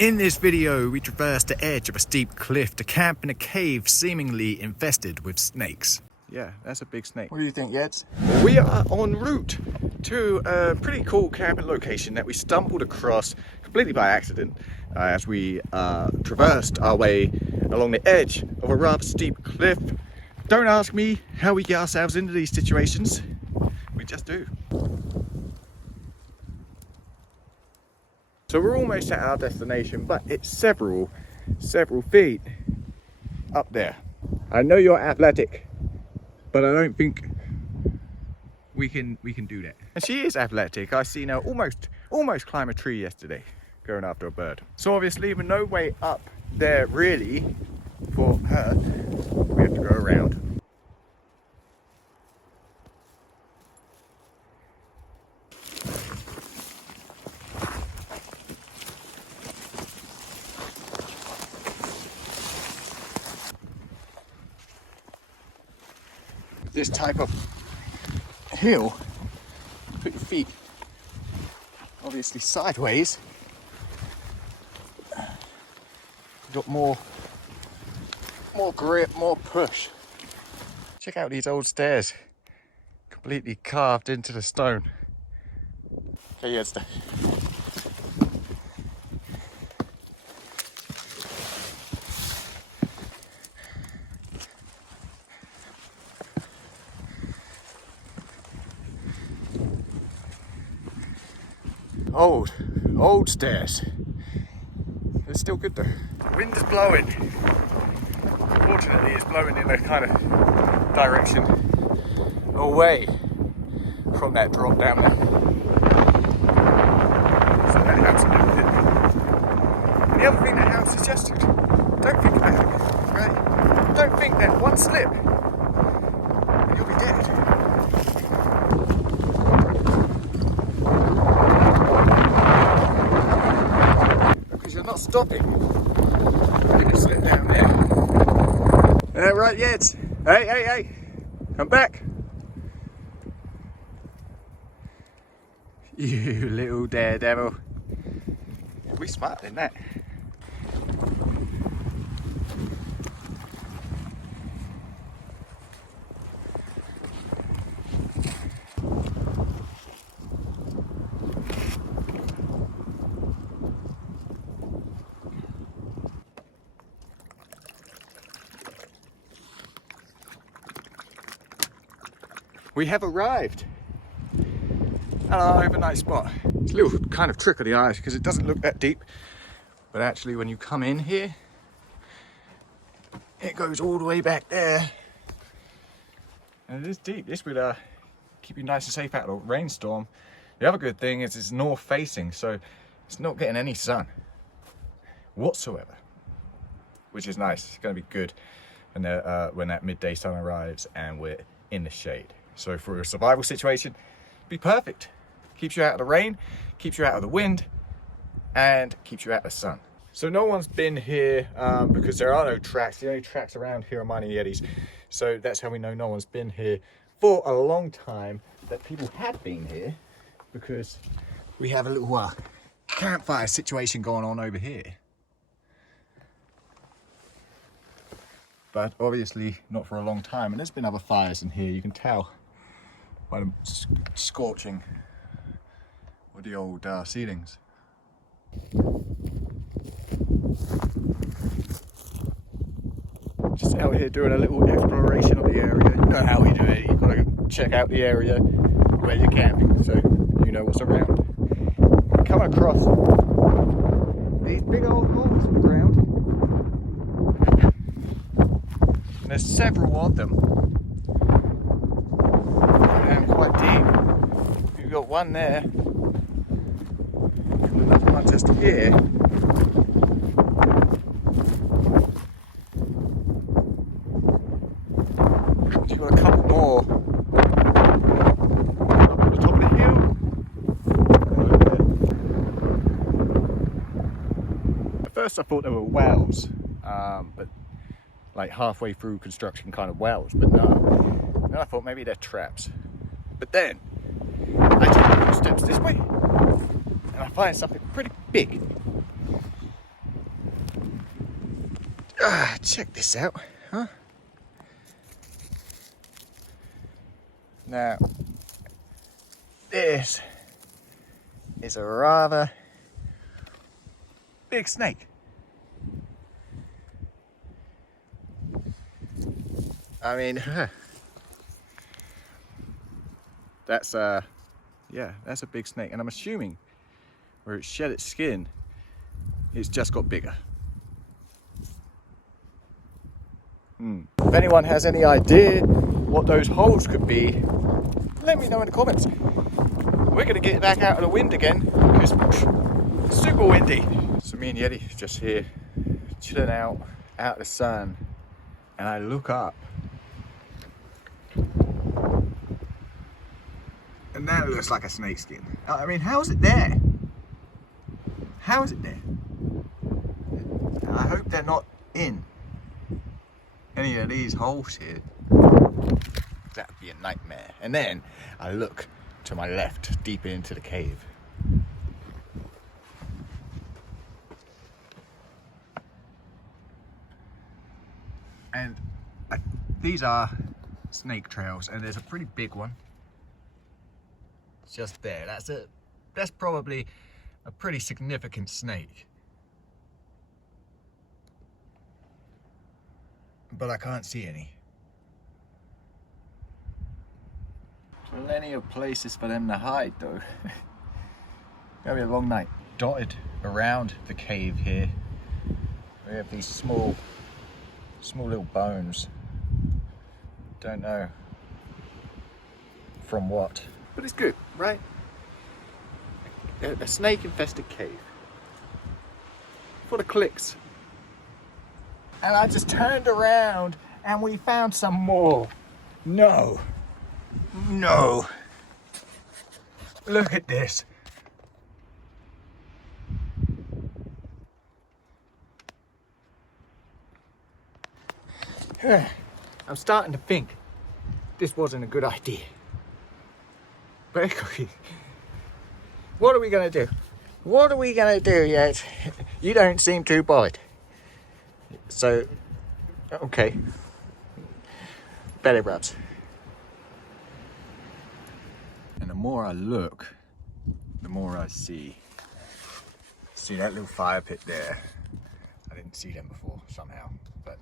In this video, we traverse the edge of a steep cliff to camp in a cave seemingly infested with snakes. Yeah, that's a big snake. What do you think, Yeds? We are en route to a pretty cool camping location that we stumbled across completely by accident as we traversed our way along the edge of a rather steep cliff. Don't ask me how we get ourselves into these situations. We just do. So we're almost at our destination, but it's several feet up there. I know you're athletic, but I don't think we can do that. And she is athletic. I seen her almost climb a tree yesterday, going after a bird. So obviously, with no way up there really for her, we have to go around. This type of hill, put your feet obviously sideways. You've got more grip, more push. Check out these old stairs, completely carved into the stone. Okay, yes. Old stairs. They're still good though. The wind is blowing. Fortunately, it's blowing in a kind of direction away from that drop down there. So that helps a little bit. And the other thing that helps is just don't think about it, right? Don't think that one slip and you'll be dead. You're not stopping. You can sit down there. Is that right, Yeds? Hey, come back. You little daredevil. We smart in that. We have arrived at our overnight spot. It's a little kind of trick of the eyes because it doesn't look that deep, but actually when you come in here, it goes all the way back there. And it is deep. This would keep you nice and safe out of a rainstorm. The other good thing is it's north facing, so it's not getting any sun whatsoever, which is nice. It's going to be good when that midday sun arrives and we're in the shade. So for a survival situation, be perfect. Keeps you out of the rain, keeps you out of the wind, and keeps you out of the sun. So no one's been here because there are no tracks. The only tracks around here are mine and Yedi's. So that's how we know no one's been here for a long time. That people have been here because we have a little campfire situation going on over here. But obviously not for a long time. And there's been other fires in here, you can tell by the scorching of the old ceilings. Just out here doing a little exploration of the area. You know how we do it, you've got to check out the area where you're camping so you know what's around. Coming across these big old holes in the ground. And there's several of them. And quite deep. You've got one there. And another one just here. You've got a couple more up at the top of the hill. At first I thought they were wells, but like halfway through construction kind of wells, but no. Then I thought maybe they're traps. But then I take a few steps this way and I find something pretty big. Check this out, huh? Now, this is a rather big snake. I mean, that's a big snake, and I'm assuming where it shed its skin, it's just got bigger. If anyone has any idea what those holes could be, let me know in the comments. We're gonna get back out of the wind again because it's super windy. So me and Yedi just here chilling out of the sun, and I look up and that looks like a snake skin. I mean, how is it there? How is it there? I hope they're not in any of these holes here. That would be a nightmare. And then I look to my left, deeper into the cave. And these are snake trails, and there's a pretty big one just there. That's probably a pretty significant snake. But I can't see any. Plenty of places for them to hide though. Gonna be a long night. Dotted around the cave here, we have these small little bones. Don't know from what, but it's good, right? A snake infested cave. For the clicks. And I just turned around and we found some more. No. Look at this. I'm starting to think this wasn't a good idea. But what are we gonna do? What are we gonna do yet? You don't seem too bothered. So, okay. Belly rubs. And the more I look, the more I see. See that little fire pit there? I didn't see them before somehow, but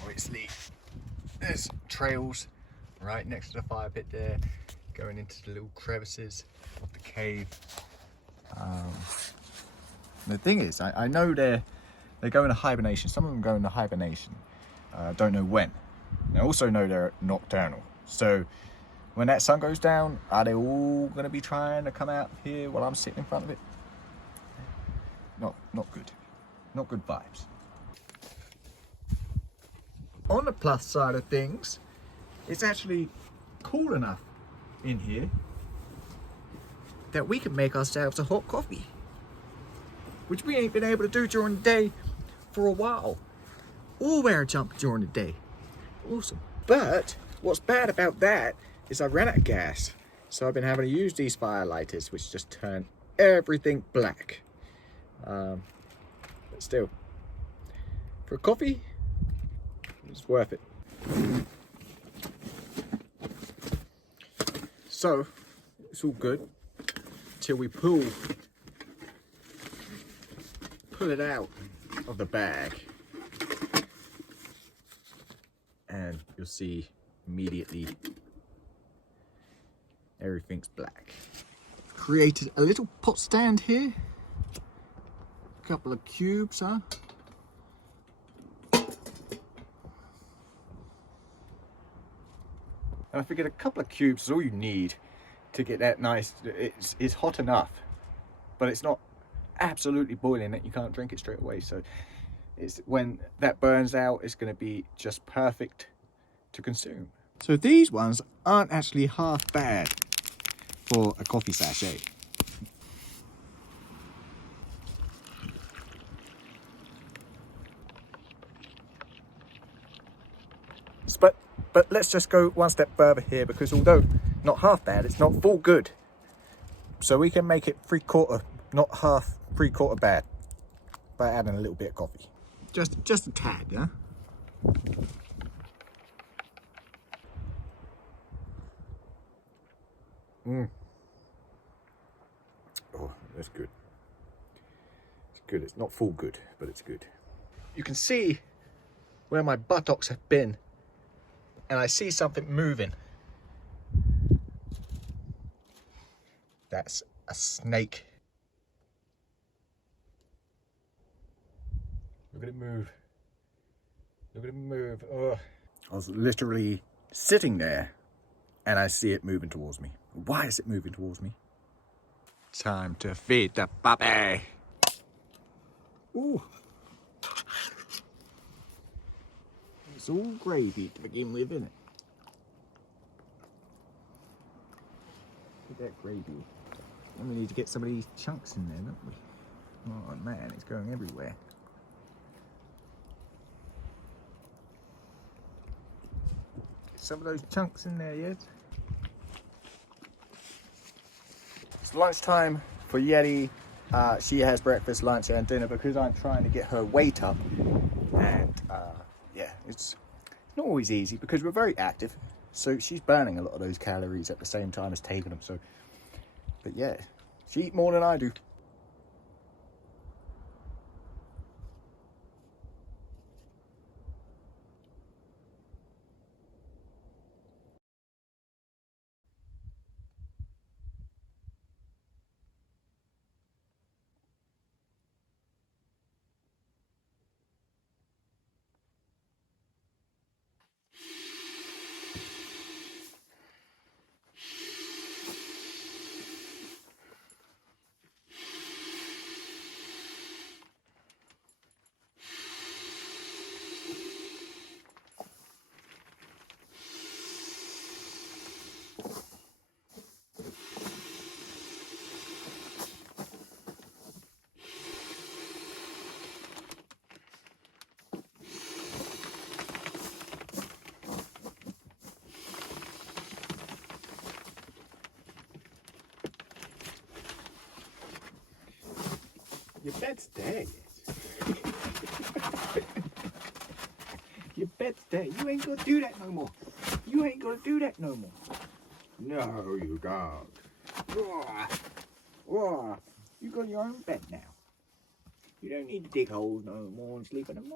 obviously there's trails right next to the fire pit there, going into the little crevices of the cave. The thing is, I know they go into hibernation. Some of them go into hibernation. Don't know when. I also know they're nocturnal. So when that sun goes down, are they all going to be trying to come out here while I'm sitting in front of it? Not good. Not good vibes. On the plus side of things, it's actually cool enough in here that we can make ourselves a hot coffee, which we ain't been able to do during the day for a while, or wear a jumper during the day. Awesome. But what's bad about that is I ran out of gas, so I've been having to use these fire lighters, which just turn everything black. But still, for a coffee, it's worth it. So it's all good till we pull it out of the bag, and you'll see immediately everything's black. Created a little pot stand here, a couple of cubes, huh? And I figured a couple of cubes is all you need to get that nice. It's hot enough, but it's not absolutely boiling that you can't drink it straight away. So it's when that burns out, it's going to be just perfect to consume. So these ones aren't actually half bad for a coffee sachet. But let's just go one step further here, because although not half bad, it's not full good. So we can make it 3/4, not half, 3/4 bad, by adding a little bit of coffee. Just a tad, yeah? Oh, that's good. It's good. It's not full good, but it's good. You can see where my buttocks have been, and I see something moving. That's a snake. Look at it move. Look at it move. Oh. I was literally sitting there and I see it moving towards me. Why is it moving towards me? Time to feed the puppy. Ooh. It's all gravy to begin with, isn't it? Look at that gravy. And we need to get some of these chunks in there, don't we? Oh man, it's going everywhere. Some of those chunks in there, Yed. It's lunchtime for Yeti. She has breakfast, lunch, and dinner because I'm trying to get her weight up. And yeah, it's not always easy because we're very active. So she's burning a lot of those calories at the same time as taking them. So, but yeah, she eats more than I do. Your bed's there, Yet. Your bed's there. You ain't gonna do that no more. You ain't gonna do that no more. No, you don't. Roar. Roar. You got your own bed now. You don't need to dig holes no more and sleep in them.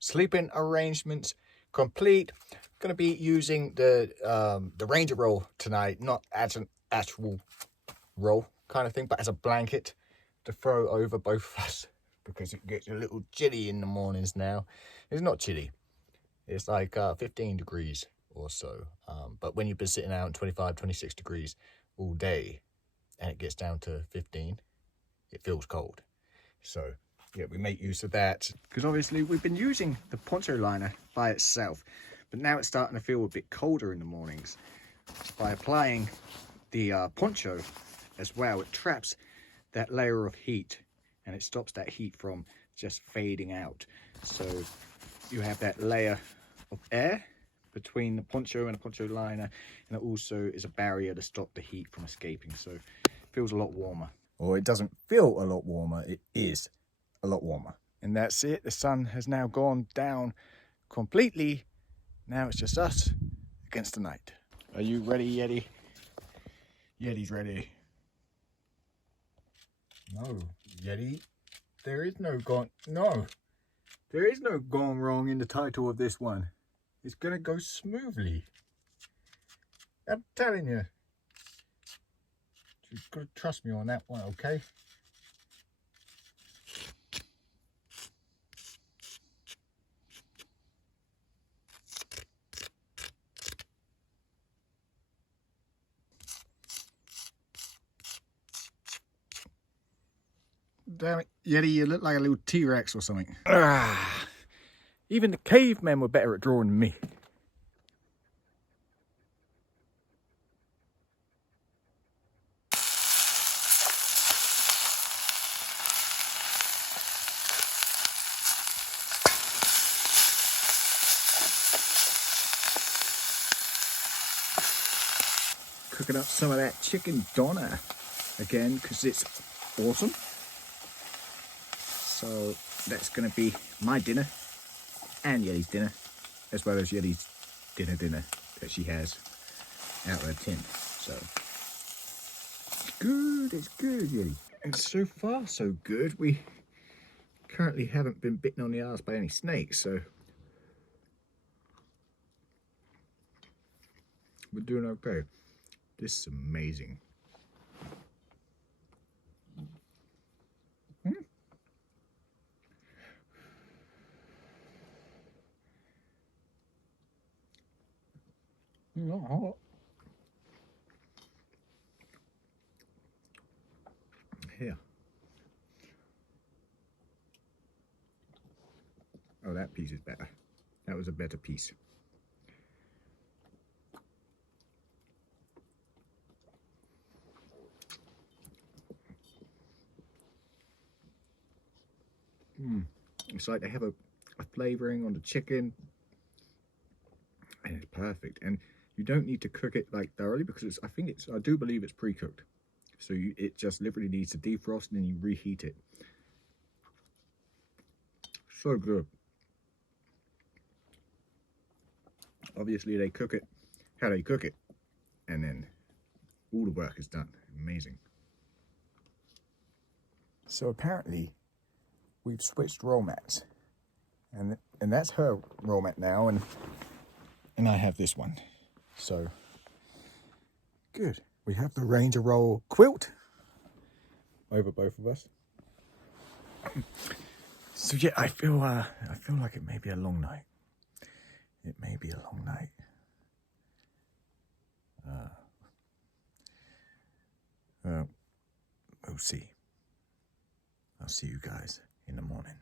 Sleeping arrangements complete. Gonna be using the Ranger roll tonight, not as an actual roll kind of thing, but as a blanket to throw over both of us because it gets a little chilly in the mornings now. It's not chilly. It's like 15 degrees or so. But when you've been sitting out in 25, 26 degrees all day and it gets down to 15, it feels cold. So yeah, we make use of that because obviously we've been using the poncho liner by itself, but now it's starting to feel a bit colder in the mornings. By applying the poncho as well, it traps that layer of heat and it stops that heat from just fading out. So you have that layer of air between the poncho and the poncho liner, and it also is a barrier to stop the heat from escaping. So it feels a lot warmer. Or it doesn't feel a lot warmer, it is a lot warmer. And that's it. The sun has now gone down completely. Now it's just us against the night. Are you ready, Yeti? Yeti's ready. No, Yeti. There is no gone wrong in the title of this one. It's gonna go smoothly. I'm telling you. You've got to trust me on that one, okay? Damn it, Yeti, you look like a little T-Rex or something. Even the cavemen were better at drawing than me. Cooking up some of that chicken doner again because it's awesome. So that's going to be my dinner and Yeti's dinner, as well as Yeti's dinner that she has out of her tin. So it's good, Yeti. And so far so good. We currently haven't been bitten on the arse by any snakes, so we're doing okay. This is amazing. Not hot. Here. Oh, that piece is better. That was a better piece. It's like they have a flavoring on the chicken, and it's perfect. And you don't need to cook it like thoroughly, because I do believe it's pre-cooked. So it just literally needs to defrost and then you reheat it. So good. Obviously they cook it how they cook it, and then all the work is done. Amazing. So apparently we've switched roll mats, and that's her roll mat now, and I have this one. So good. We have the Ranger Roll quilt over both of us. So yeah, I feel like it may be a long night. It may be a long night. We'll see. I'll see you guys in the morning.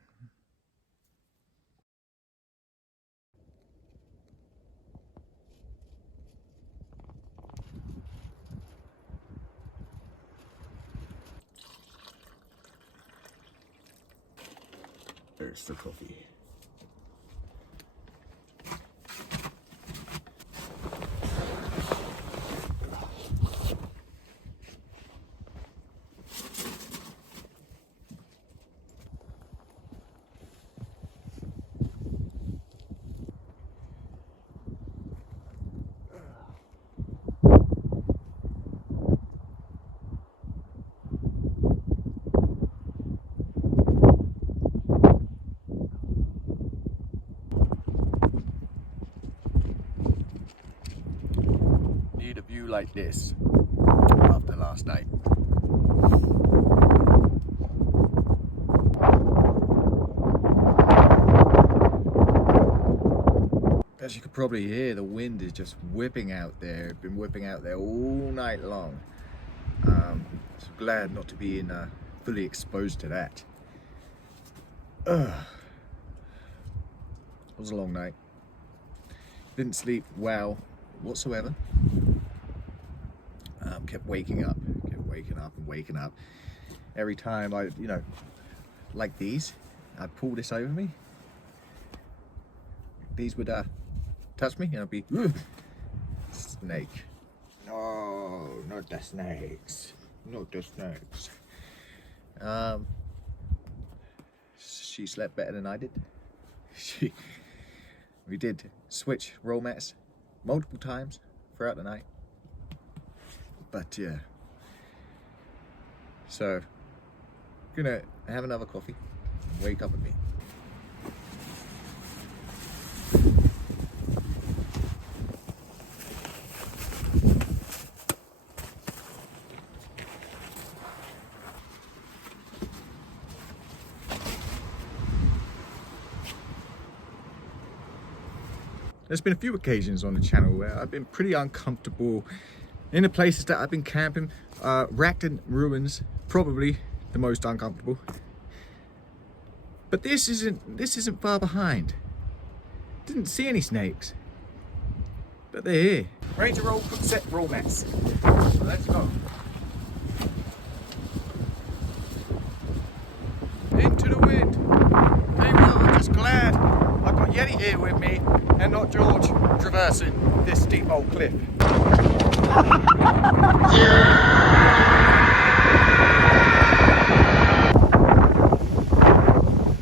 There's the coffee. Need a view like this after last night. As you could probably hear, the wind is just whipping out there. It's been whipping out there all night long. So glad not to be fully exposed to that. It was a long night. Didn't sleep well whatsoever. Kept waking up and waking up. Every time I, like these, I'd pull this over me. These would touch me and I'd be, snake. No, not the snakes. Not the snakes. She slept better than I did. We did switch roll mats multiple times throughout the night. But yeah. So, gonna have another coffee, wake up with me. There's been a few occasions on the channel where I've been pretty uncomfortable in the places that I've been camping. Racton Ruins, probably the most uncomfortable. But this isn't far behind. Didn't see any snakes, but they're here. Ranger Roll Cook Set roll mats. So let's go. Into the wind. There we go. I'm just glad I've got Yeti here with me and not George traversing this steep old cliff.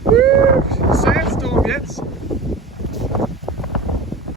Woo! Jens.